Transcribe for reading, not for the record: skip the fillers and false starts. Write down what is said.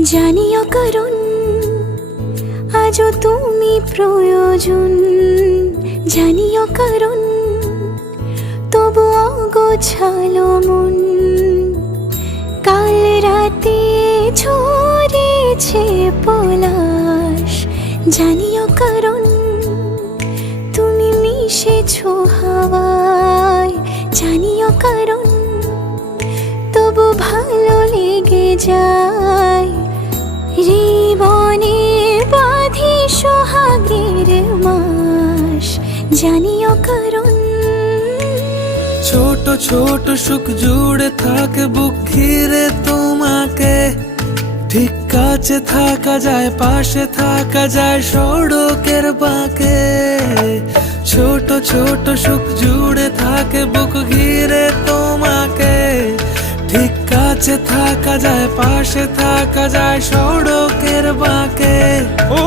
জানিও কারণ আজও তুমি প্রয়োজন, জানিও কারণ তবু অগোছালো মন। কাল রাতে ঝরেছে পলাশ, জানিও কারণ তুমি মিশেছো হাওয়ায়, জানিও কারণ তবু ভালো লেগে যায়। জীবনে বাঁধি সোহাগের মাস, জানিও কারণ ছোট ছোট সুখ জুড়ে থাকে বুক ঘিরে তোমাকে। ঠিক কাছে থাকা যায়, পাশে থাকা যায় সড়কের বাঁকে। ছোট ছোট সুখ জুড়ে থাকে বুক ঘিরে তোমাকে। ঠিক কাছে থাকা যায়, পাশে থাকা যায় সড়কের বাঁকে। ও